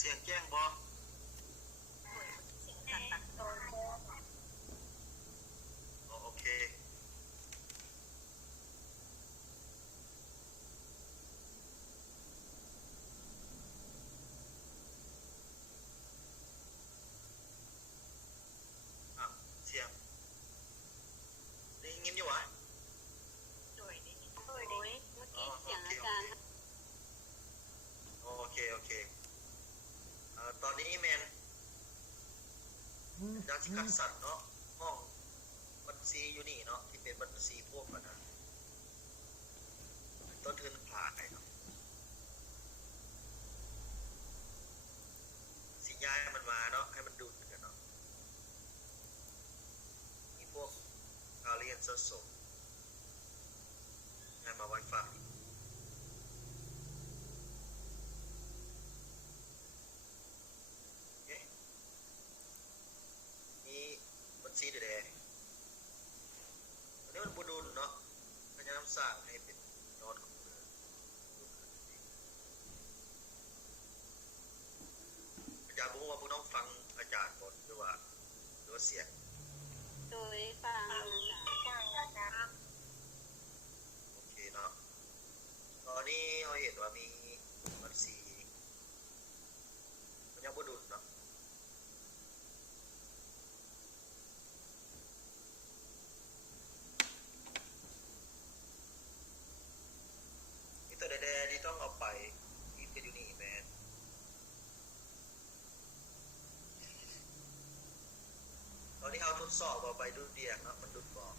เสียงแจ้งบ่เสียงสั่นตัดโตโอเคเสียงได้ยินอยู่วะโดยได้ยินโดยเมื่อกี้เสียงอาจารย์โอเคตอนนี้แมนดาวที่คัดสรรเนาะห้องบัญชีอยู่นี่เนาะที่เป็นบัญชีพวกกันนะต้นทุนผ่านเนาะสิย้ายมันมาเนาะให้มันดูดกันเนาะมีพวกการเรียนสะสมให้มาไว้ฟังนี่บัญชีแดงอันนี้มันบูดุลเนาะพยายามสร้างให้เป็นนอนของเรืออาจารย์บอกว่าพวกน้องฟังอาจารย์ก่อนหรือว่าเสียงโดยฟังโอเคเนาะตอนนี้เราเห็นว่ามีบัญชีมันยังบูดุลเนาะตัวแดงๆที่ต้องเอาไปที่ก็อยู่นี่แมนตอนนี้เอาทดสอบเอาไปดูเดียงเนาะมันดุดบอก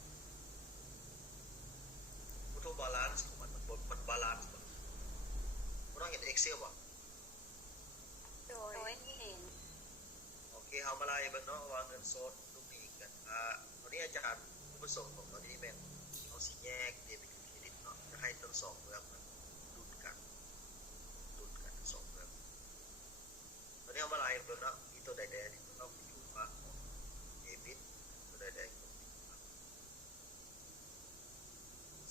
พุทโธบาลานซ์ของมันบาลานซ์มันต้องเห็น Excel ป่ะโดยเห็นโอเคเอามาไล่เบิ่งเนาะวางเงินโซนลูกนี้กันตอนนี้อาจารย์ผู้ประสงค์ของตอนนี้เป็นเอาสีแยกเดบิตเครดิตเนาะจะให้ทั้งสองเรื่องมันดุดกันทั้งสองเรื่องตอนนี้เอามาไล่เบิ่งเนาะมีตัวใดๆที่ต้องอยู่ฝั่งเดบิตตัวใดๆ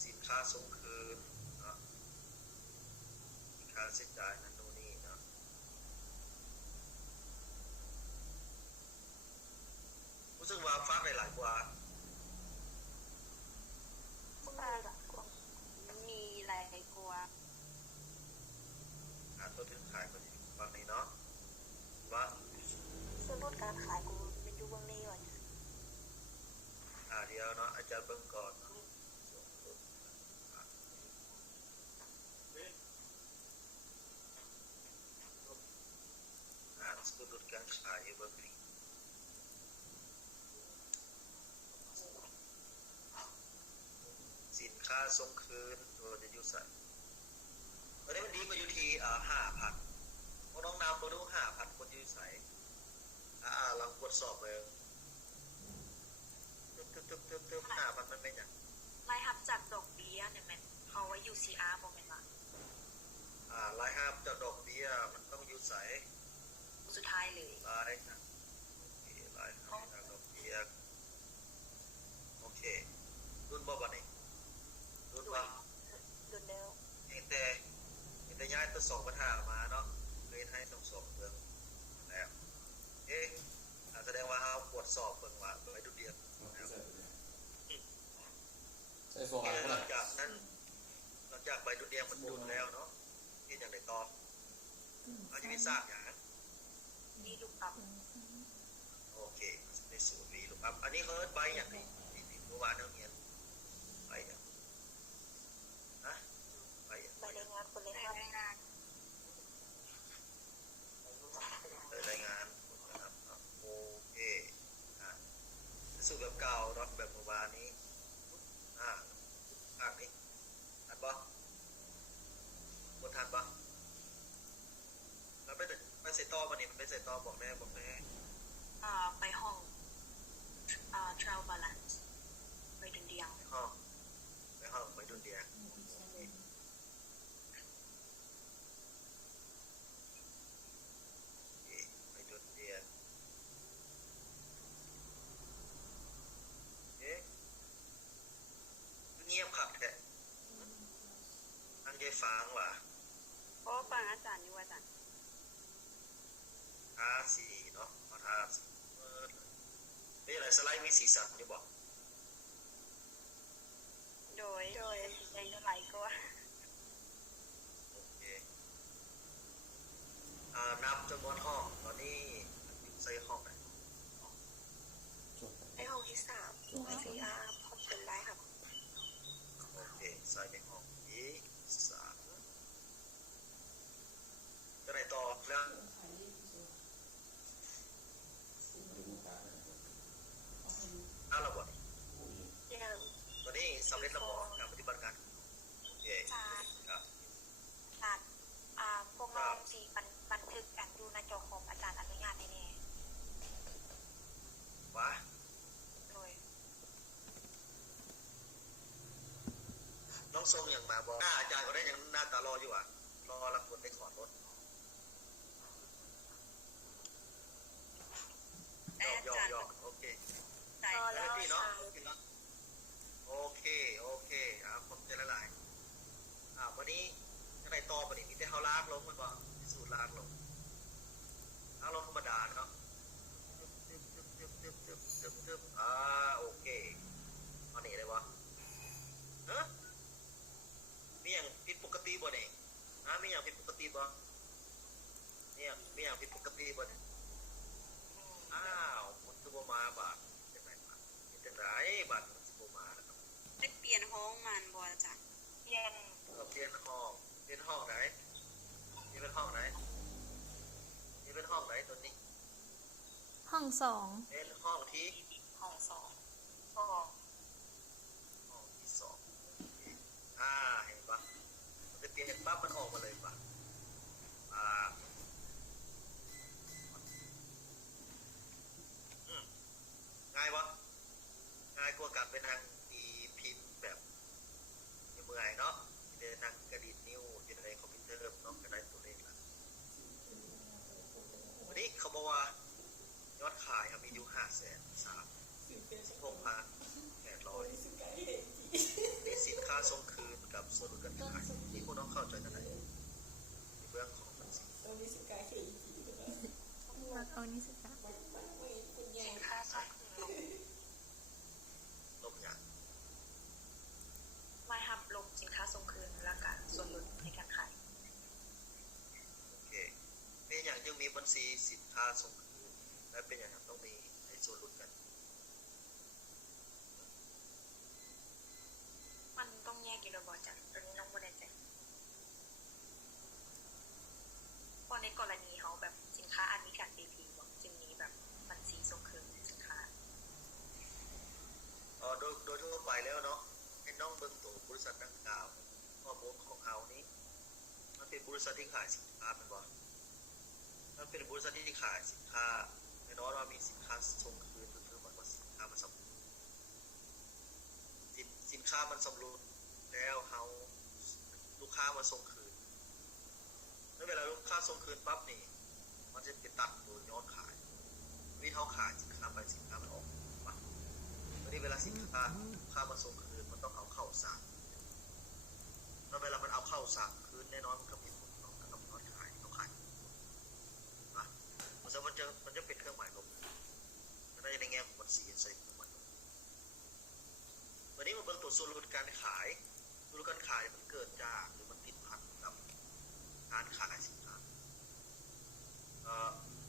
สินค้าส่งคืนเนาะสินค้าเสียจ่ายนั่นนู่นนี่เนาะรู้สึกว่าฟ้าไปหลายกว่ามีหลายกว่าต้นทุนขายก็จะอยู่ฝั่งนี้เนาะว่าส่วนลดการขายกูเป็นอยู่เบื้องนี้ก่อนเดียวเนาะอาจารย์เบิ่งก่อนส่วนลดการขายอยู่เบื้องนี้สินค้าส่งคืนตัวจะอยู่ใส่ตอนนี้มันดีกว่าอยู่ที่5,000พวกน้องนำมาดู 5,000 คนอยู่ใส่ลองกดสอบเลยตึ๊บ 5,000 มันเป็นอย่างรายรับจากดอกเบี้ยเนี่ยมันเอาไว้ UCR บ่แม่นว่รายรับจากดอกเบี้ยมันต้องอยู่ใส่สุดท้ายเลยรายรับจากดอกเบี้ยโอเครุ่นบ่บัดนี้รุ่นบ่รุ่นแล้วแต่ย้ายตัว2ปัญหามาเนาะเลยให้ต้องสอบเบิ่งแล้วแสดงว่าเฮากดสอบเบิ่งว่าไปดูเดียวใช่โฟกัสหลังจากใบดุเดียงมันดุแล้วเนาะที่อย่างไรต่อเอาจะมีสร้างอย่างนั้นดีลูกอัพโอเคในสูตรวีลูกอัพอันนี้เฮิร์ตใบอย่างนี้เมื่อวานเราเรียนใบอย่างนะใบรายงานคนเลยครับรายงานนะครับโอเคสูตรแบบเก่าเนาะแบบเมื่อวานนี้ภาคนี้ทันบ่บนทันบ่แล้วไปใส่ต่อมานี่มันไปใส่ต่อบอกแน่ไปห้องtrial balance ไปดุนเดียงไปห้องไปดุนเดียงไปดุนเดียงเงียบขับแท้ตั้งใจฟังว่ะเพราะฟังอาจารย์อยู่อาจารย์ ทาสีเนาะมาทาสีนี่อะไรสไลด์มีสีสันอยู่บอก โดยใจไหลก็ว่า โอเคนับจำนวนห้องตอนนี้อยู่ใส่ห้องไหน ในห้องที่3CR พร้อมเต็มได้ครับ โอเคใส่ในห้องที่3จะไหนต่อแล้วเอาละบ่ ยัง ตอนนี้สำเร็จระบบการปฏิบัติงานโอเค จาน ครับ ตัดพวกน้องสีบันทึกกันดูในจอคอมอาจารย์อนุญาตแน่ ว้า ๆโดย น้องทรงอย่างมาบอกอาจารย์ก็ได้ยังหน้าตารออยู่อ่ะรอรับคนได้ถอดรถยอกโอเค รอแล้ว พี่เนาะโอเคคนเจริญหลายวันนี้จะไหนต่อวันนี้มีแต่เขาลากลงมันบ่สูตรลากลงธรรมดาเนาะตึ๊บโอเคเอาหนีเลยวะเฮ้ยมีอย่างผิดปกติบ่เนี่ยมีอย่างผิดปกติบ่เนี่ยมีอย่างผิดปกติบ่เนี่ยมันคือบ่มาบาทจังไหนบาทจังไหนบาทมันคือบ่มาแล้วครับ ได้เปลี่ยนห้องมันบ่จ้ะ เรียน เปลี่ยนห้องไหนนี่เป็นห้องไหนตัวนี้ ห้องสอง เป็นห้องที่ ห้อง2ห้อง ห้องที่2เห็นปะมันจะเปลี่ยนปั๊บมันออกมาเลยปะง่ายวะง่ายกว่าการไปนั่งตีพิมพ์แบบเมื่อยเนาะเดินนั่งกระดิกนิ้วอยู่ในคอมพิวเตอร์เนาะก็ได้ตัวเลขละวันนี้เขาบอกว่ายอดขายมีอยู่536,800นี่สินค้าส่งคืนกับส่วนลดการขายที่พวกน้องเข้าใจกันไหนในเรื่องของมันสิ เอานิสิกา สินค้าส่งคืนลบอย่าง ไม่หับลงสินค้าส่งคืนและการส่วนลดในการขาย โอเคเป็นอย่างยังมีบัญชีสินค้าส่งคืนและเป็นอย่างต้องมีในส่วนลดกัน มันต้องแยกกี่ระบบจ้ะตอนนี้น้องบ่แน่ใจเพราะในกรณีเขาแบบสินค้าอันมีการPVบอกจึงมีแบบบัญชีส่งคืนสินค้า โดยทั่วไปแล้วเนาะให้น้องเบิ่งตัวบริษัทดังกล่าวข้อมูลของเขานี้มันเป็นบริษัทที่ขายสินค้าเป็นบ่มันเป็นบริษัทที่ขายสินค้าแน่นอนว่ามีสินค้าส่งคืนคือมันว่าสินค้ามันสำรุดสินค้ามันสำรุดแล้วเขาลูกค้ามาส่งคืนแล้วเวลาลูกค้าส่งคืนปั๊บนี่มันจะไปตัดตัวยอดขายวิธีเขาขายสินค้าไปสินค้ามันออกมาวันนี้เวลาสินค้าลูกค้ามาส่งคืนมันต้องเอาเข้าสั่งแล้วเวลามันเอาเข้าสั่งคืนแน่นอนมันก็มีผลต่อกับยอดขายเขาขายนะมันจะเป็นเครื่องหมายลบมันได้ในแง่ของบัญชีใส่เครื่องหมายลบวันนี้มาเบิ่งตัวส่วนลดการขายส่วนลดการขายมันเกิดจากหรือมันผิดพลาดกับการขายสินค้า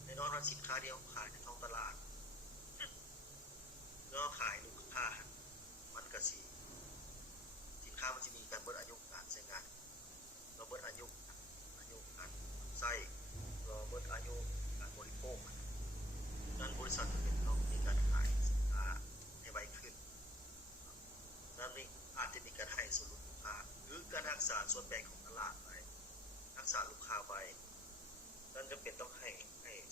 ในนอนว่าสินค้าเดียวขายในท้องตลาดแล้วขายลูกค้ามันก็สินค้ามันจะมีการเบิดอายุการใช้งานเราเบิดอายุการใช้เราเบิดอายุการบริโภคนั้นบริษัทเป็นต้องมีการขายสินค้าให้ไวขึ้นนั้นนี่อาจจะมีการให้ส่วนลดลูกค้าหรือการรักษาส่วนแบ่งของตลาดไปรักษาลูกค้าไว้นั่นจะเป็นต้องให้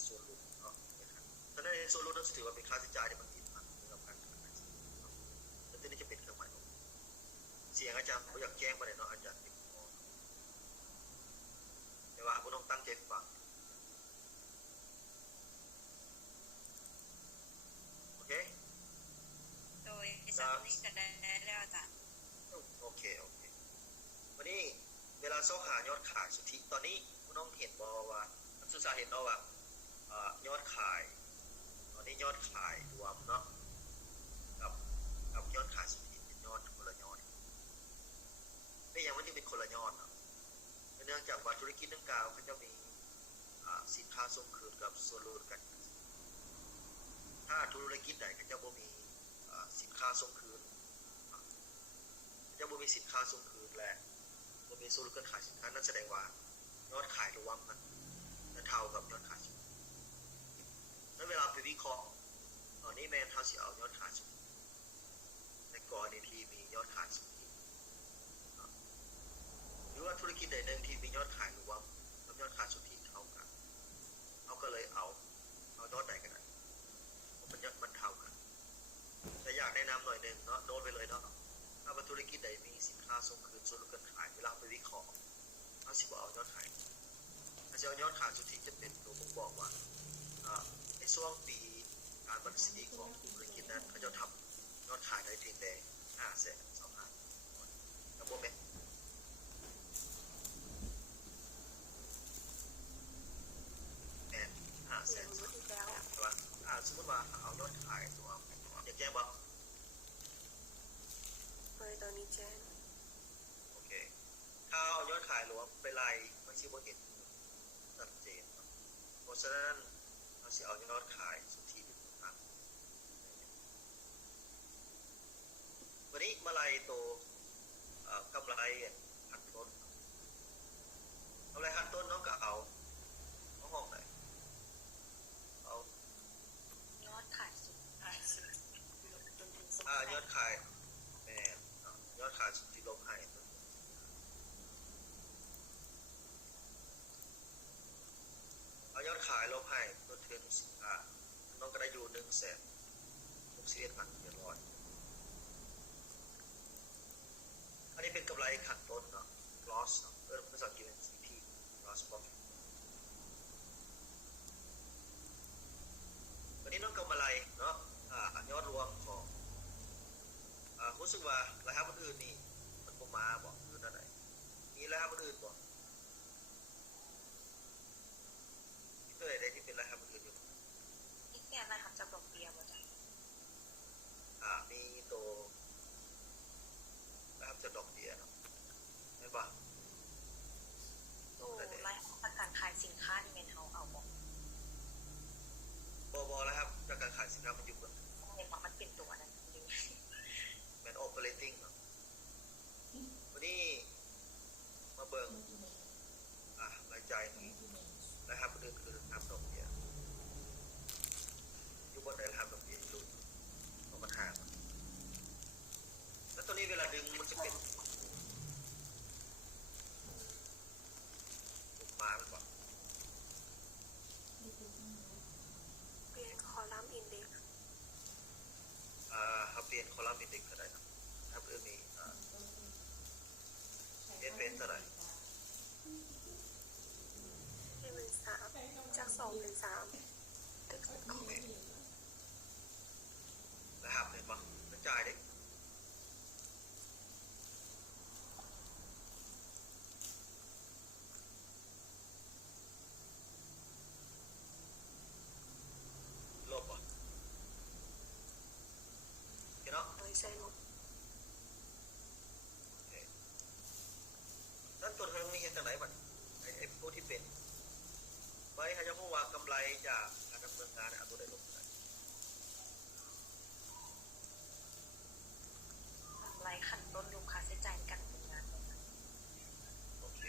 ส่วนลดเนาะนะครับถ้าในส่วนลดนั้นถือว่าเป็นค่าใช้จ่ายที่มันผิดพลาดสำหรับการขายแล้วตัวนี้จะเป็นเครื่องหมายลบเสียงอาจารย์ผมอยากแจ้งไปเลยเนาะอาจารย์ติดคอแต่ว่าคุณต้องตั้งใจฟังโอเค โดยสำนี้ก็ได้แล้วจ้ะ โอเควันนี้เวลาเสาหายอดขายสุทธิตอนนี้คุณน้องเห็นบอว่านักศึกษาเห็นเนาะว่า ยอดขายตอนนี้ยอดขายรวมเนาะกับกับยอดขายสุทธิเป็นยอดคนละยอดไม่ยังไม่ได้เป็นคนละยอดเนาะเนื่องจากว่าธุรกิจดังกล่าวเขาจะมีสินค้าส่งคืนกับส่วนลดกันถ้าธุรกิจใดก็จะบ่มีสินค้าส่งคืนจะบ่มีสินค้าส่งคืนและบ่มีส่วนลดการขายสินค้านั่นแสดงว่ายอดขายรวมมันจะเท่ากับยอดขายสุทธินั้นเวลาไปวิเคราะห์ตอนนี้แมนเท่าสิเอายอดขายสุทธิในกรณีที่มียอดขายสุทธิหรือว่าธุรกิจใดหนึ่งที่มียอดขายรวมกับยอดขายสุทธิเท่ากันเขาก็เลยเอายอดไหนกันนะมันเท่ากันแต่อยากแนะนำหน่อยนึงเนาะโน้ตไปเลยเนาะถ้าธุรกิจใดมีสินค้าส่งคืนส่วนลดการขายเวลาไปวิเคราะห์เขาสิบอกเอายอดขายถ้าจะเอายอดขายสุทธิจะเป็นตัวบ่งบอกว่าในช่วงปีการบัญชีของธุรกิจนั้นเขาจะทำยอดขายได้เพียงแต่500,000 ระบบเป็น500,000แต่ว่าสมมติว่าเอายอดขายตัวอยากแจ้งว่าตอนนี้แจ้งโอเคถ้าเอายอดขายรวมไปไล่ไม่ใช่บ่เห็นชัดเจนเพราะฉะนั้นเราสิเอายอดขายสุทธิครับวันนี้มาไล่ตัวกำไรหักต้นกำไรหักต้นน้องก็เอาห้องไหนเอายอดขายสุทธิจนถึงยอดขายแม่ยอดขายสุทธิลงให้เอายอดขายลบให้ตัวเทือนน้องก็ได้อยู่161,700อันนี้เป็นกำไรขัดต้นเนาะ loss เนาะภาษาอังกฤษเป็น CP loss profit วันนี้น้องกำไรเนาะยอดรวมของรู้สึกว่ารายรับอื่นนี่มันบ่มาบ่คือนั่นไหนมีรายรับอื่นบ่มีตัวใดที่เป็นรายรับอื่นอยู่นี่แค่รายรับจากดอกเบี้ยบ่จ้ะมีตัวรายรับจากดอกเบี้ยเนาะแม่นบ่รายรับจากการขายสินค้านี่แม่นเฮาเอาบ่รายรับจากการขายสินค้ามันอยู่บ่แม่นบ่มันเป็นตัวนั้นจริงแม่น operating เนาะวันนี้มาเบิ่งรายจ่ายนี้รายรับอื่นคือรายรับดอกเบี้ยอยู่บนรายรับดอกเบี้ยอยู่ของปัญหาแล้วตัวนี้เวลาดึงมันจะเป็นมามันบ่เปลี่ยนคอลัมน์อินเด็กซ์เขาเปลี่ยนคอลัมน์อินเด็กซ์ก็ได้นะถ้าเพื่อมีเป็นเท่าไหร่ให้มัน3จาก2เป็น3ตึกของนะครับเห็นป่ะมันจ่ายดิลบป่ะเห็นเนาะใช่ลบนั่นตัวเธอมีเห็นจากไหนบ้างไอ้ผู้ที่เป็นไว้เขาจะพูดว่ากำไรจากการดำเนินงานเอาตัวใดลงไปกำไรขั้นต้นรวมค่าใช้จ่ายในการดำเนินงานโอเค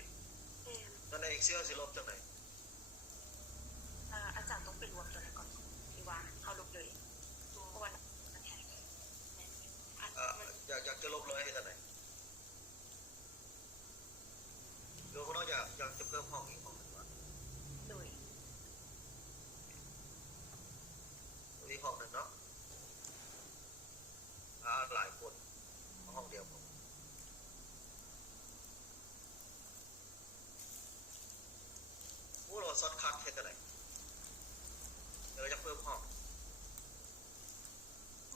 นั่นใน Excel สิลบจากไหนอาจารย์ต้องไปรวมตัวไหนก่อนที่ว่าเข้าลบเลยเพราะว่ามันแทนอยากจะลบเลยให้จากไหนหรือว่าน้องอยากจะเพิ่มห้องอีกห้องหนึ่งวะโดยมีห้องหนึ่งเนาะหลายคนห้องเดียวผมเราช็อตคัทให้กันไหนเดี๋ยวจะเพิ่มห้อง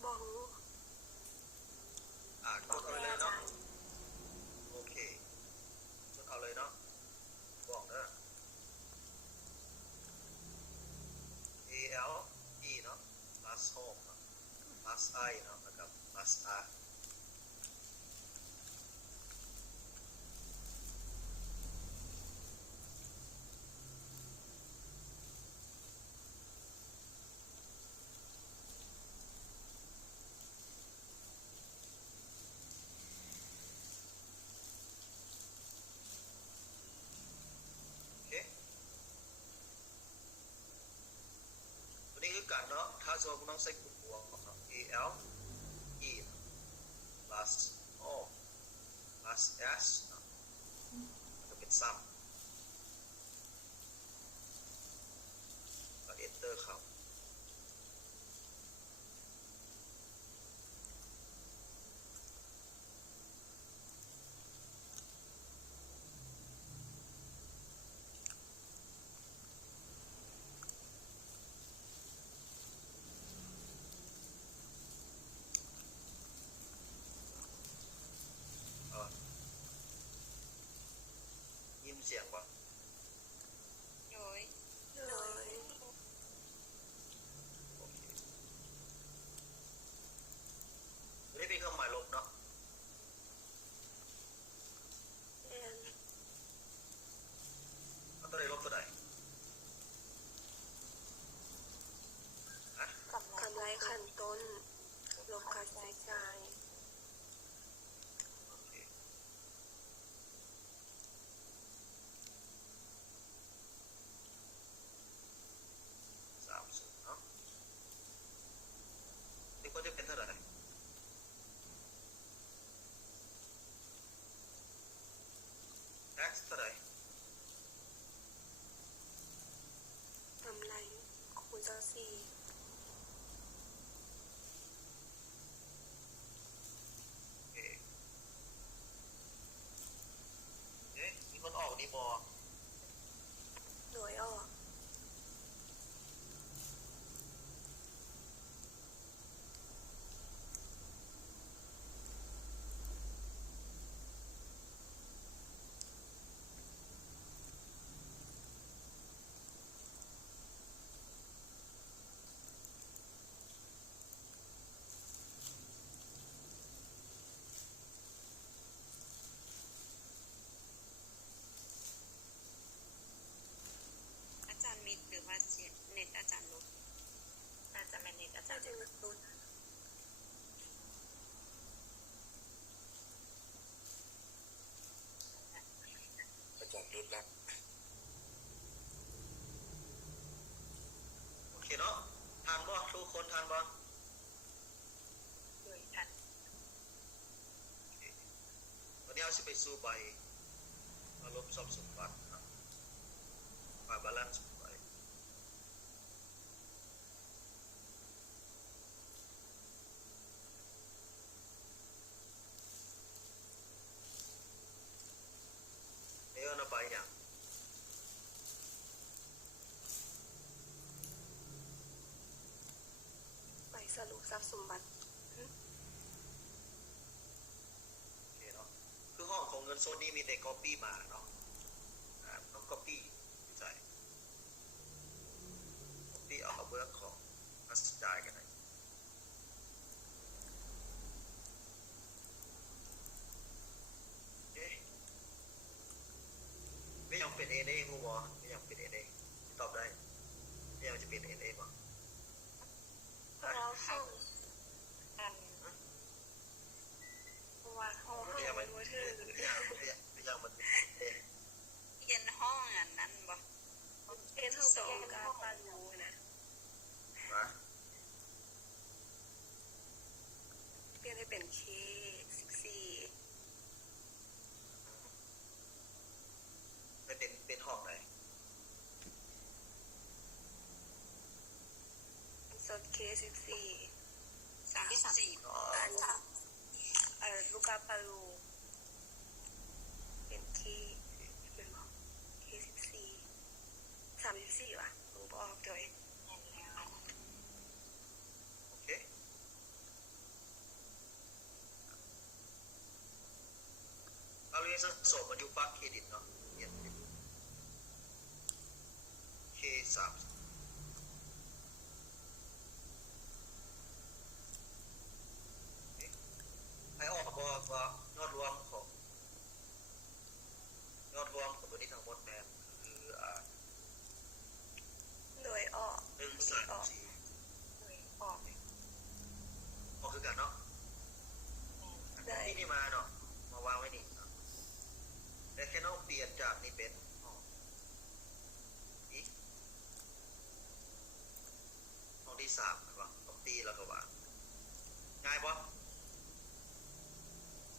บอกกดเอาเลยเนาะโอเคกดเอาเลยเนาะบอกนะ home เนาะ plus I เนาะแล้วก็ plus R โอเคตัวนี้คือกันเนาะถ้าสมมติคุณต้องใส่กลุ่มบวกเนาะ AL E plus O plus S เนาะมันจะเป็นซ้ำแล้ว enter เข้ายิ้มเสียงบ่ โดย โดย โอเคตัวนี้เป็นเครื่องหมายลบเนาะ แอน เอาตัวไหนลบตัวไหนฮะ กำไรขั้นต้นรวมค่าใช้จ่าย โอเค30เนาะนี่ควรจะเป็นเท่าไหร่ tax เท่าไหร่ กำไรคูณเจ้าสี่ โอเคเอ๊ะมีคนออกดีบอ โดยออก อาจารย์มิดหรือว่าเน็ตอาจารย์ลบ น่าจะแมนเนตอาจา น่าร ย์ จะรุด อาจารย์รุดแล้ว โอเคเนาะทานบ่ทุกคนทานบ่ โดยทัน วันนี้เราจะไปสู้ใบมาลบสอบสมบัตินะใบบาลานซ์ใบเดี๋ยวนะใบอย่าง ไปสรุปทรัพย์สมบัติ โอเคเนาะคือห้องของเงินโซนนี้มีแต่ copy มาเนาะต้อง copy ใส่ copy เอาเบอร์ของมาจ่ายกันหน่อยเอ๊ะไม่ยอมเป็น NA กูบอไม่ยอมเป็น NA ตอบได้ไม่ยอมจะเป็น NA บ่ เพราะว่าห้อง ทันเพราะว่าห้อง ไม่ยอมมันไม่ยอมมันเป็น NA เรียนห้องอันนั้นบ่ เป็นห้องสองกับปารูนะ มา เปลี่ยนให้เป็นเค14 ไม่เป็นห้องไหน สดเค14 34 อ๋อ อันลูกาปารูเป็นเคเป็นบอกเค34ว่ะมึงบอกโดย แน่นแล้ว โอเคเราเรียนสอบมันอยู่บัตรเครดิตเนาะเรียนเค3 นี่มาเนาะมาวางไว้นี่เนาะแต่แค่น้องเปลี่ยนจากนี่เป็นอีกห้องที่สามนะวะต้องตีแล้วก็วางง่ายปะ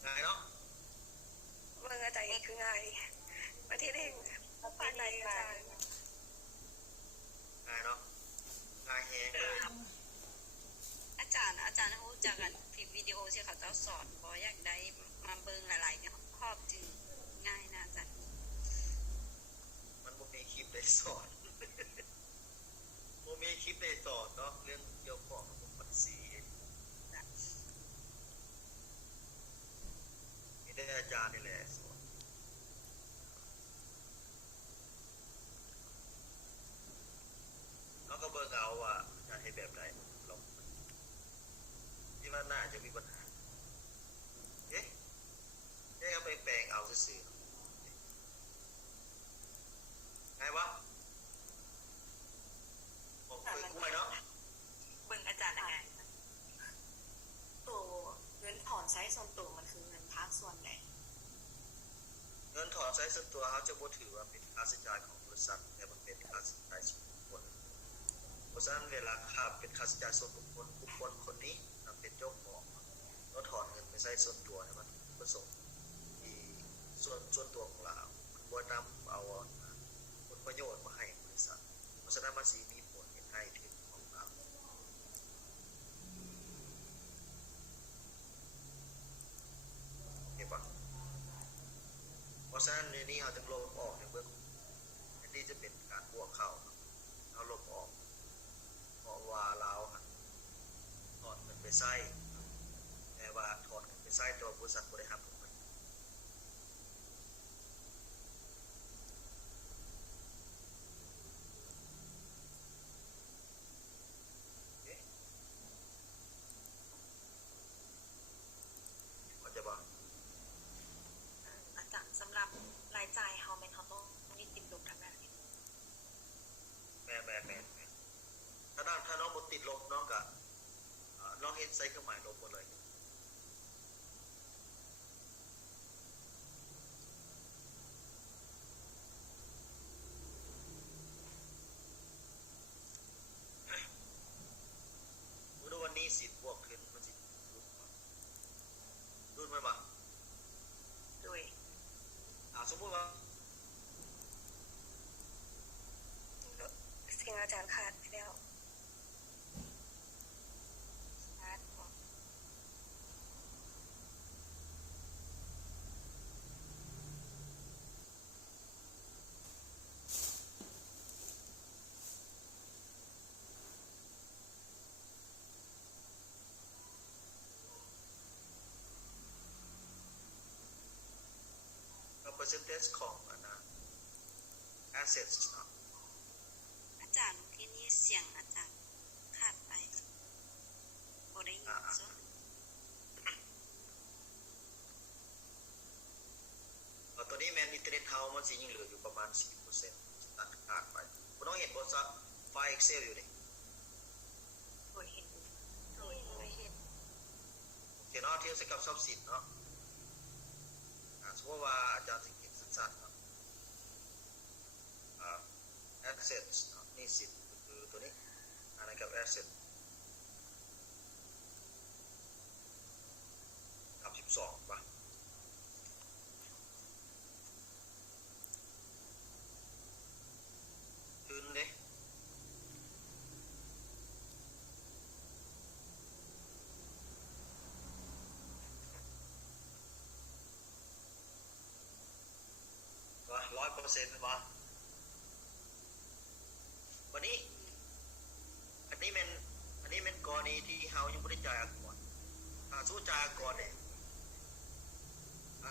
ง่ายเนาะ เมื่ออาจารย์เห็นคือไงประเทศเองภายในอาจารย์ ง่ายเนาะง่ายแฮงเลย อาจารย์รู้จักกันคลิปวิดีโอที่เขาเจ้าสอนบ่อยากได้มาเบิ่งหลายๆเนี่ยครอบจึงง่ายนะอาจารย์ มันบ่มีคลิปได้สอน บ่มีคลิปได้สอนเนาะเรื่องเกี่ยวกับระบบภาษีมีได้อาจารย์นี่แหละสอนแล้วก็เบิ่งเอาว่าจะให้แบบไหนลองที่ว่าน่าจะมีปัญหาเอ๊ะได้เอาไปแปลงเอาซื่อๆไงวะผมเคยกู้ไหมเนาะ เบิ่งอาจารย์ยังไง ตัวเงินถอนใช้ส่วนตัวมันคือเงินพักส่วนไหน เงินถอนใช้ส่วนตัวเขาจะบ่ถือว่าเป็นค่าใช้จ่ายของบริษัทแต่มันเป็นค่าใช้จ่ายส่วนบุคคลเพราะฉะนั้นเวลาค่าเป็นค่าใช้จ่ายส่วนบุคคลคนนี้เป็นเจ้าของเราถอนเงินไปใช้ส่วนตัวเนี่ยมันประสงค์ที่ส่วนตัวของเรามันบ่นำเอาผลประโยชน์มาให้บริษัทเพราะฉะนั้นมันสิมีผลให้ถึงของเราเห็นปะเพราะฉะนั้นในนี้เราจะลบออกในเบื้องอันนี้จะเป็นการบวกเข้าเราลบออกเพราะว่าเราถอนเงินไปใช้แต่ว่าถอนเงินไปใช้ตัวบริษัทบริหารผลประโยชน์เอ๊ะเขาจะบอก อาจารย์สำหรับรายจ่ายเฮาแม่นเฮาต้องมีติดลบทางด้านนี้ แม่ถ้าน้องบนติดลบน้องก็น้องเห็นใส่เครื่องหมายลบหมดเลยดูวันนี้สิบวกขึ้นมันสิรุ่นไหมบ้าง ด้วย สมมติว่า สิ่งอาจารย์ขาดไปแล้ว ชาร์จของ percentage ของassets เนาะ อาจารย์ที่นี่เสียงอาจารย์ขาดไปบ่ได้ยินซะ ตัวนี้แมนอินเทอร์เน็ตเฮามันสิยังเหลืออยู่ประมาณ 10% ตัดขาดไปคุณต้องเห็นบนซับไฟล์ Excel อยู่นี่ ด้วยเห็นด้วยเห็น โอเคเนาะเทียบกับทรัพย์สินเนาะสมมติว่าอาจารย์สิเก็บสั้นๆเนาะassets เนาะนี่สินคือตัวนี้อะไรกับ asset 32ป่ะคืนเลยว่า100%ป่ะวันนี้อันนี้เป็นกรณีที่เฮายังไม่ได้จ่ายก่อนสู้จ่ายก่อนเนี่ย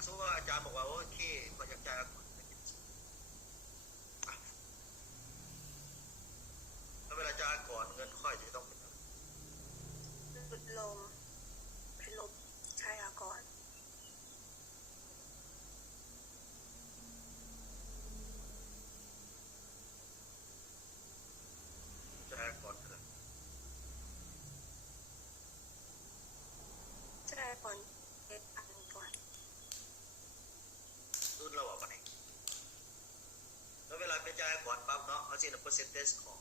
สู้ว่าอาจารย์บอกว่าโอเคพอจะจ่ายก่อนถ้าเวลาจ่ายก่อนเงินค่อยจะต้องเป็น ลดลงเป็นลบใช่ค่ะก่อน จ่ายก่อนเถอะ ใช่ก่อนเอ็ดอันก่อน จ่ายก่อนปั๊บเนาะเอาสิเปอร์เซ็นเทจของ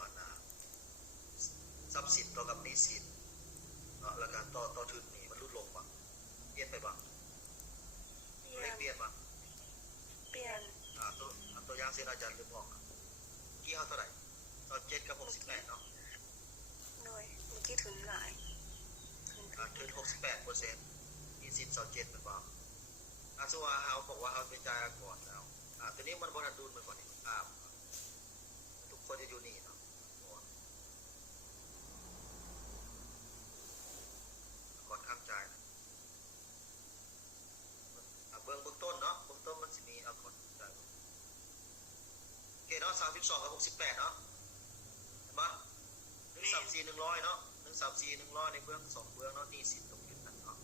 อันทรัพย์สินต่อกับหนี้สินเนาะแล้วก็ต่อทุนนี่มันลดลงบ่เปลี่ยนไปบ่ เปลี่ เลย ยน เปลี่ยนบ่ เปลี่ยน ตัวอย่างเช่นอาจารย์ลืมบอกกี่เฮาเท่าไหร่27กับ68เนาะ โดยเมื่อกี้ถึงหลายทุน68%หนี้สิน27เป็นบ่สมมุติว่าเฮาบอกว่าเฮาไปจ่ายก่อนแล้วตัวนี้มันบ่ทันดุลมันก่อนนี่ทุกคนจะอยู่นี่เนาะก่อนข้ามจ่ายเบื้องต้นเนาะเบื้องต้นมันสิมีก่อนจ่ายโอเคเนาะ32กับ68เนาะเห็นบ่134 100เนาะ134 100ในเบื้อง2เบื้องเนาะหนี้สินตกอยู่นั่นเนาะ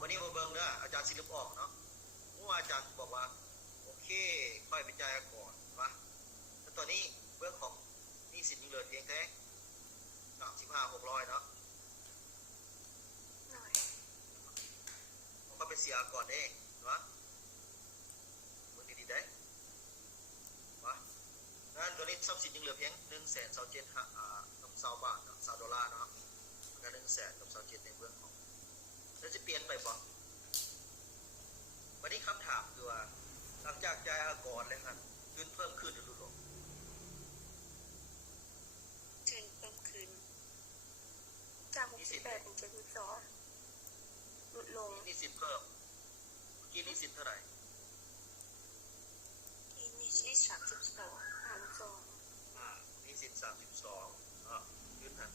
วันนี้มาเบิ่งเด้ออาจารย์สิลืมออกเนาะเมื่ออาจารย์บอกว่าโอเคค่อยไปจ่ายก่อนว่าแล้วตอนนี้เบื้องของหนี้สินยังเหลือเพียงแค่35,600เนาะ หน่อย มันก็ไปเสียก่อนเองเนาะมึงดีๆได้วะงั้นตัวนี้ทรัพย์สินยังเหลือเพียง127,000กับ20 บาทเนาะ$20เนาะแล้วก็100,000กับ27ในเบื้องของแล้วจะเปลี่ยนไปบ่วันนี้คำถามคือว่าหลังจากจ่ายก่อนแล้วครับเงินเพิ่มขึ้นหรือลดลง ทุนเพิ่มขึ้น จาก68เป็น72ลดลง หนี้สินเพิ่มเมื่อกี้หนี้สินเท่าไหร่ นี่32 32 หนี้สิน32ทุนหัน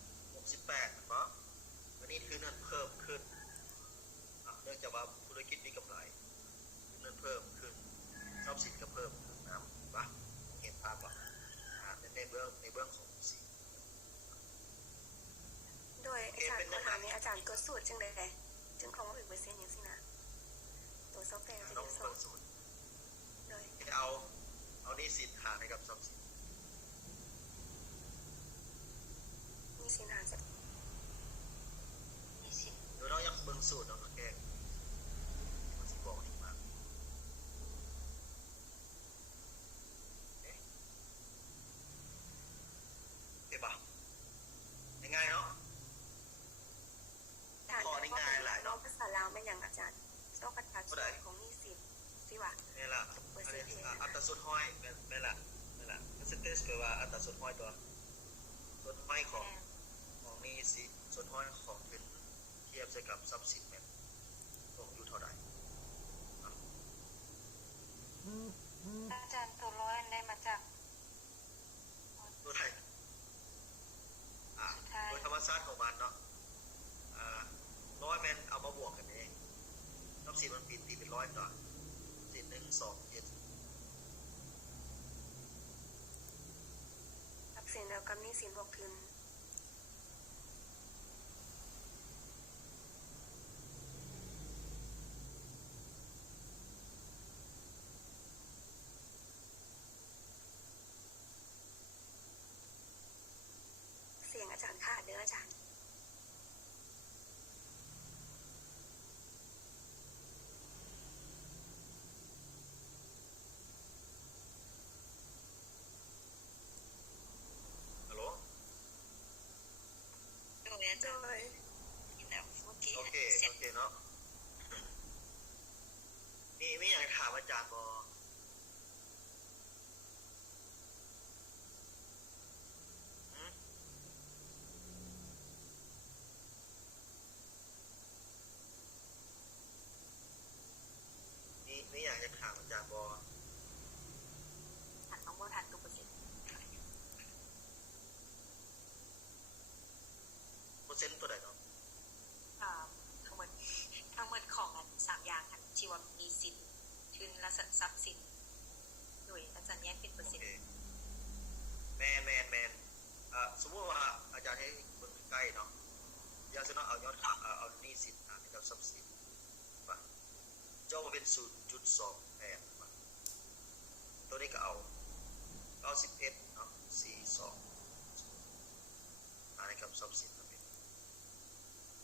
68เนาะวันนี้ทุนหันเพิ่มขึ้นเนื่องจากว่าธุรกิจมีกำไรเงินเพิ่มขึ้นทรัพย์สินก็เพิ่มขึ้นนะป่ะเห็นภาพป่ะในเบื้องของสิน โดยอาจารย์ขอถามนี้อาจารย์ตัวสูตรจังได๋จึงของว่าเป็นเปอร์เซ็นต์อย่างสินะตัวซอฟต์แวร์จะ น้อง ได้ส เบิ่ อง สูตร โดย เอาหนี้สินหารให้กับทรัพย์สิน มีสินหารจะ นี่สิ โดยน้องอยากเบิ่งสูตรน้องก็แก้มันสิบอกดีมากเอ๊ะป่ะง่ายๆเนาะ ฐานน้องภาษาลาวแม่นหยังอาจารย์ต้องกระตัดส่วนของหนี้สินสิว่า นี่ล่ะอัตราส่วนห้อยแม่นล่ะpercentage แปลว่าอัตราส่วนห้อยตัวส่วนห้อยของหนี้สินส่วนห้อยของเป็นเทียบใส่กับทรัพย์สินแม่นตกอยู่เท่าใด อาจารย์ตัวร้อยได้มาจาก ตัวไหนโดยธรรมชาติของมันเนาะร้อยแมนเอามาบวกกันเองทรัพย์สินมันปีตีเป็น100ต่อสิน1 2 7 ทรัพย์สินแล้วกับหนี้สินบวกทุนเสียงอาจารย์ขาดเด้ออาจารย์ฮัลโหล โดยอา โด จารย์ ย แล้วเมื่อกี้ โอเค เสียง เนาะมีอยากถามอาจารย์บ่มีอยากจะถามอาจารย์บ่ หันน้องเมื่อทันตัวเปอร์เซ็นต์ เปอร์เซ็นต์ตัวใดเนาะ ทั้งหมดของอัน3อย่างอันที่ว่ามีสินทุนและทรัพย์สินโดยอาจารย์แยกเป็นเปอร์ โอ เซ็น เค ต์ แมนสมมุติว่าอาจารย์ให้เบิ่งใกล้เนาะอย่างเช่นเอายอดเอาหนี้สินให้กับทรัพย์สินป่ะเจ้ามาเป็น 0.28 ป่ะตัวนี้ก็เอา91เนาะ42ให้กับทรัพย์สินก็เป็น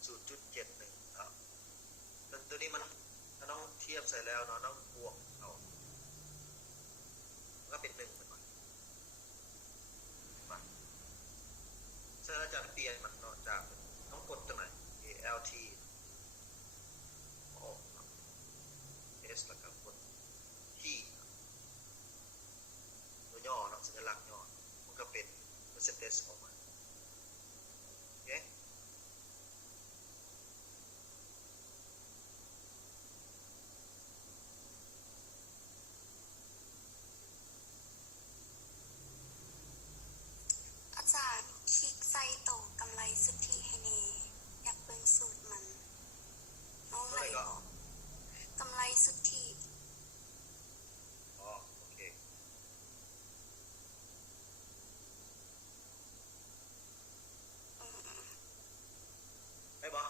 0.71 ตัวนี้มันต้องเทียบใส่แล้วเนาะต้องบวกเอา ก็เป็น1เป็นมาฉะนั้นอาจารย์เปลี่ยนมันเนาะจากต้องกดตรงไหน ALT ออก S แล้วก็กด T ตัวย่อเนาะสัญลักษณ์ย่อมันก็เป็น percentage ออกมาโอเคอาจารย์คลิกใส่โตกำไรสุทธิให้แน่อยากเบิ่งสูตรมันน้องไหนบอกกำไรสุทธิ อ๋อโอเคได้ปะ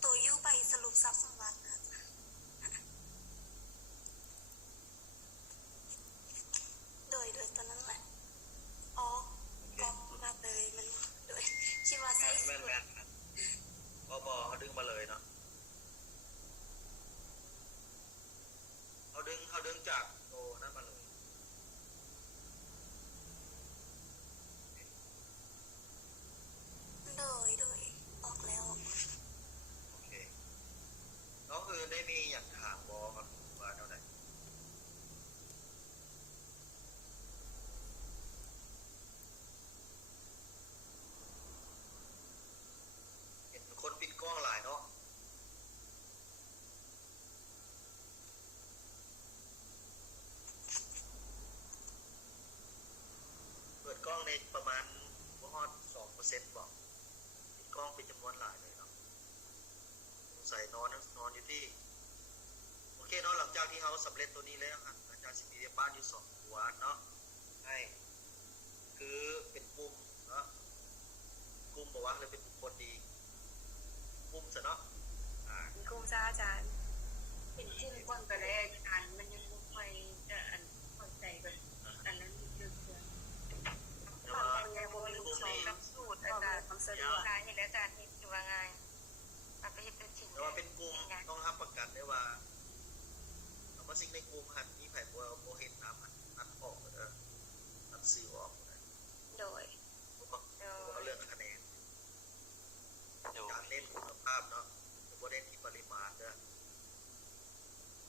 โตยู่ใบสรุปทรัพย์สมบัตินะโดยตัวนั้นแหละอ๋อก็มาเลยมันโดยคิดว่าใส่สู แม่น ตร แม่นบอเขาดึงมาเลยเนาะเขาดึงจากโตนั่นมาเลย โดยออกแล้ว โอเคน้องคือได้มีอย่างถามบอครับว่าเท่าไหร่เห็นคนปิดกล้องหลายเนาะเปิดกล้องในประมาณฮอด 2% บอกปิดกล้องเป็นจำนวนหลายเลยเนาะสงสัยนอนอยู่ที่โอเคเนาะหลังจากที่เขาสำเร็จตัวนี้แล้วครับอาจารย์สิมีบ้านอยู่2ตัวเนาะให้คือเป็นกลุ่มเนาะกลุ่มบอกว่าเลยเป็นบุคคลดีกลุ่มซะเนาะ มีกลุ่มจ้าอาจารย์ เป็นกลุ่มก่อนก็ได้อาจารย์มันยังบ่ค่อยจะอันเข้าใจแบบอันนั้นเรื่อง แต่ว่า ยังบ่มี กลุ่ม สอง นี้ น้ำสูตรอาจารย์ความสะดวก การเห็นอาจารย์เห็นอยู่ว่าไงเอาไปเฮ็ดเป็นชิ้น แต่ว่าเป็นกลุ่มต้องรับประกันได้ว่าสมาชิกในกลุ่มหันมีไผบ่เห็นตามนัดออกเด้อนัดซื้อออกนะ โดย ก็เรื่องคะแนนการเล่นคุณภาพเนาะบ่เล่นที่ปริมาณเด้อ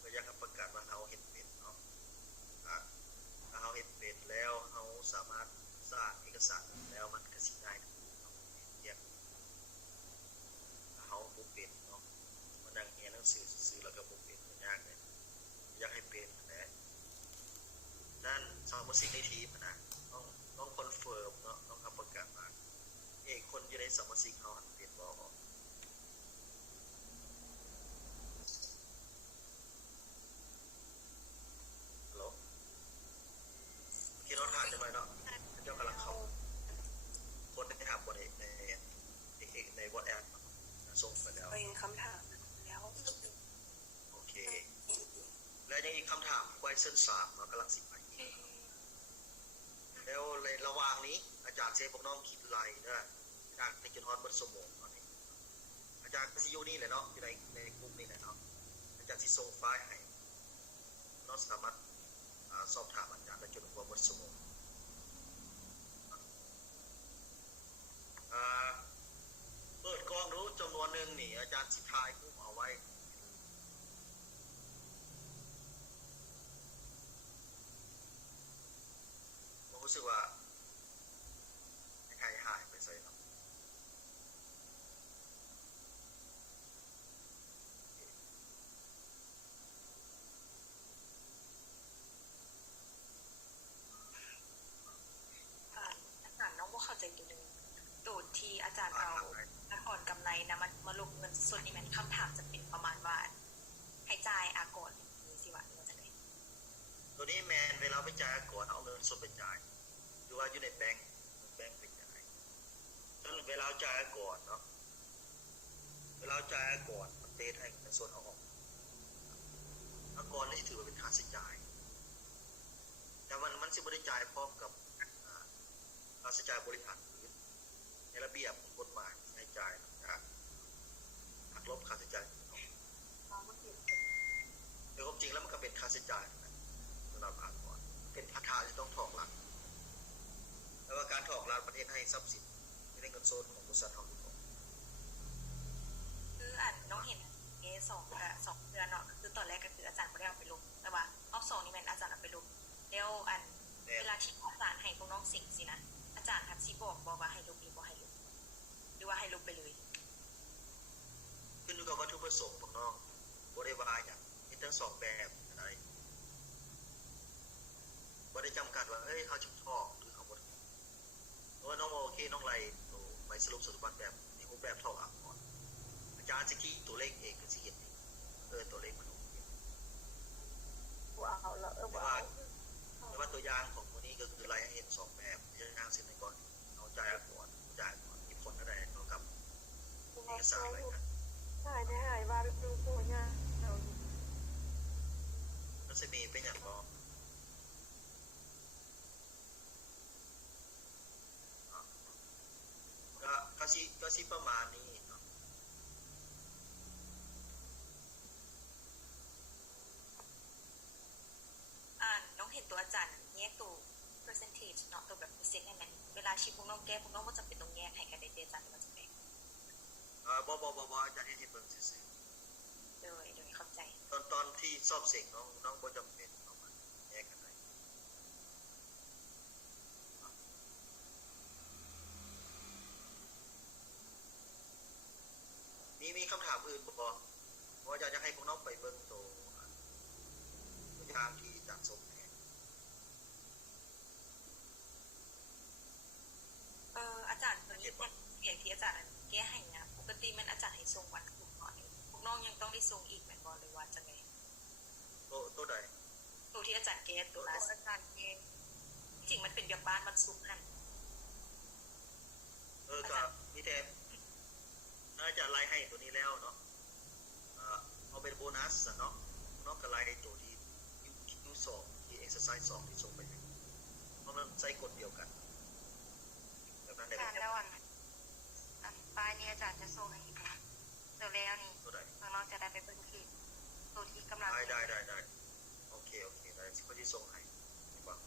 ก็อยากรับประกันว่าเฮาเฮ็ดเป็นเนาะถ้าเฮาเฮ็ดเป็นแล้วเฮาสามารถสร้างเอกสารแล้วมันก็สิง่ายขึ้นเนาะเรียกถ้าเฮาบ่เป็นเนาะมานั่งเรียนหนังสือซื่อๆแล้วก็บ่เป็นก็ยากเลยอยากให้เป็นนะนั่นสมาชิกในทีมนะต้องคอนเฟิร์มเนาะต้องรับประกันว่าคนอยู่ในสมาชิกเฮาเป็นบ่ฮัลโหลคิดว่าถ่ายจังเลยเนาะเจ้ากำลังเข้าคนได้ถามบ่ใน WhatsApp ส่งไปแล้ว เป็นคำถามแล้ว โอเคแล้วยังอีกคำถาม question 3เนาะกำลังสิไปแล้วในระหว่างนี้อาจารย์เซฟพวกน้องคิดไล่นะจากในจุดฮอนบนสมองตอนนี้อาจารย์ก็สิอยู่นี่แหละเนาะอยู่ในกลุ่มนี่แหละเนาะอาจารย์สิส่งไฟล์ให้น้องสามารถสอบถามอาจารย์ในจุดฮอนบนสมองเปิดกล้องรู้จำนวนหนึ่งนี่อาจารย์สิทายกลุ่มเอาไว้ผมรู้สึกว่าใครหายไปใส่เนาะอาจารย์น้องบ่เข้าใจตัวนึงตูดที่อาจารย์เอาละครกำไรนะมันมาลงเงินส่วนนี้มันคำถามจะเป็นประมาณว่าให้จ่ายอากรนี่สิว่าจะได้ ตัวนี้แมนเวลาไปจ่ายก่อนเอาเงินสดไปจ่ายหรือว่าอยู่ในแบงก์ไปจ่ายจนเวลาจ่ายก่อนเนาะเวลาจ่ายก่อนมันเตะให้เงินสดเอาออกก่อนนี่ถือว่าเป็นค่าใช้จ่ายแต่มันสิบ่ได้จ่ายพร้อมกับค่าใช้จ่ายบริหารในระเบียบของกฎหมายให้จ่ายจากหักลบค่าใช้จ่ายแต่ความจริงแล้วมันก็เป็นค่าใช้จ่ายนะ ำหรับอาก่อนเป็นพัฒนาที่ต้องถอกหลักแต่ว่าการถอกหลักประเทศให้ทรัพย์สินไม่ได้เงินสดของบริษัททองคำคือน้องเห็น2 เดือนเนาะคือตอนแรกก็คืออาจารย์ไม่ได้เอาไปลงแต่ว่ารอบ2นี่แม่นอาจารย์เอาไปลงแล้วเวลาที่อาจารย์ให้พวกน้องสิ่งสินะอาจารย์ทักสิบอกว่าให้ลงหรือบ่ให้ลงหรือว่าให้ลงไปเลย ขึ้นอยู่กับวัตถุประสงค์ของน้องบ่ได้ว่าอย่างมีทั้งสองแบบอะไรบ่ได้จำกัดว่าเฮ้ยเขาจะถอกหรือเขาบ่เพราะว่าน้องโอเคน้องไล่ไปสรุปสรุปแบบในรูปแบบถอกก่อนอาจารย์จะคิดตัวเลขเองก็สิเห็นตัวเลขมันว้าวแล้วว้าว แต่ว่าตัวอย่างของคนนี้ก็คือไล่ให้เห็น2แบบอย่างเช่นในก่อนเอาจ่ายก่อนมีผลอะไรเท่ากับเอกสารอะไรกันหายว่าดูโคเนี่ย มันจะมีเป็นอย่างบอกก็สิประมาณนี้เนาะน้องเห็นตัวอาจารย์แยกตัว percentage เนาะตัวแบบเปอร์เซ็นต์ให้มันเวลาชิปพวกน้องแก้พวกน้องก็จะเป็นตรงแยกให้กันได้เจอาจารย์มันจะแบ่งบ่อาจารย์ให้เบิ่งซื่อโดยเข้าใจตอนที่สอบเสียงน้องบ่จำเป็นเอามาแยกกันได้มีคำถามอื่นบ่เพราะอยากจะให้พวกน้องไปเบิ่งตัวอย่างที่จากส่งให้อาจารย์ตัวนี้อย่างที่อาจารย์แก้ให้นะปกติมันอาจารย์ให้ส่งวันคุณก่อนพวกน้องยังต้องได้ส่งอีกแม่นบ่หรือว่าจังได๋ตัวใดตัวที่อาจารย์แก้ตัวอาจารย์แก้จริงมันเป็นแบบบ้านมันสุกหั่นก็มีแต่อาจารย์ไล่ให้ตัวนี้แล้วเนาะเอาเป็นโบนัสเนาะน้องก็ไล่ให้ตัวที่ยู2ที่ exercise 2ที่ส่งไปเพราะมันใช้กฎเดียวกันแบบนั้นได้ไหมแล้วป้ายนี้อาจารย์จะส่งให้อีกนะเดี๋ยวแล้วนี่น้องจะได้ไปเบิ่งคลิปตัวที่กำลังได้โอเคได้เขาจะส่งให้ดีกว่า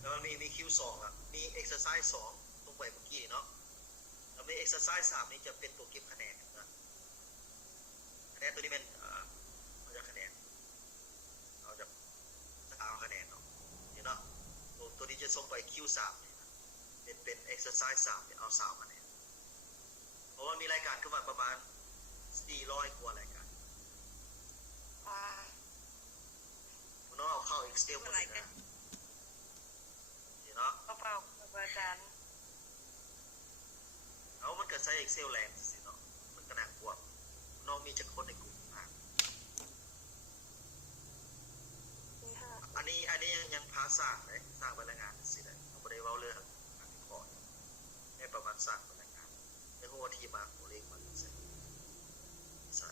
แล้วมันมี Q2 อ่ะมี exercise 2ตรงไปเมื่อกี้เนาะแล้วมี exercise 3นี่จะเป็นตัวเก็บคะแนนนะคะแนนตัวนี้มันเอาจากคะแนนเอาจากคะแนนเนาะนี่เนาะตัวที่จะส่งไป Q3 เนี่ยเป็น exercise 3เนี่ยเอา3คะแนนเพราะว่ามีรายการขึ้นมาประมาณ400กว่ารายการน้องเอาเข้า Excel หมดเลยนะนี่เนาะก็เปล่าอาจารย์มันก็ใช้ Excel แรงสิเนาะมันก็หนักกว่าน้องมีจักคนในกลุ่มอันนี้ยังพาสร้างเลยสร้างพนักงานสิได้เราไม่ได้เว้าเรื่องอันนี้ก่อนแค่ประมาณสร้างพนักงานในหัวที่มาตัวเลขมันใช่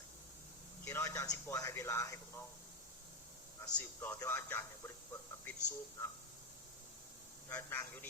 คิดว่าอาจารย์สิปล่อยให้เวลาให้พวกน้องสืบต่อแต่ว่าอาจารย์เนี่ยบ่ได้ปิดซูมเนาะนางอยู่นี่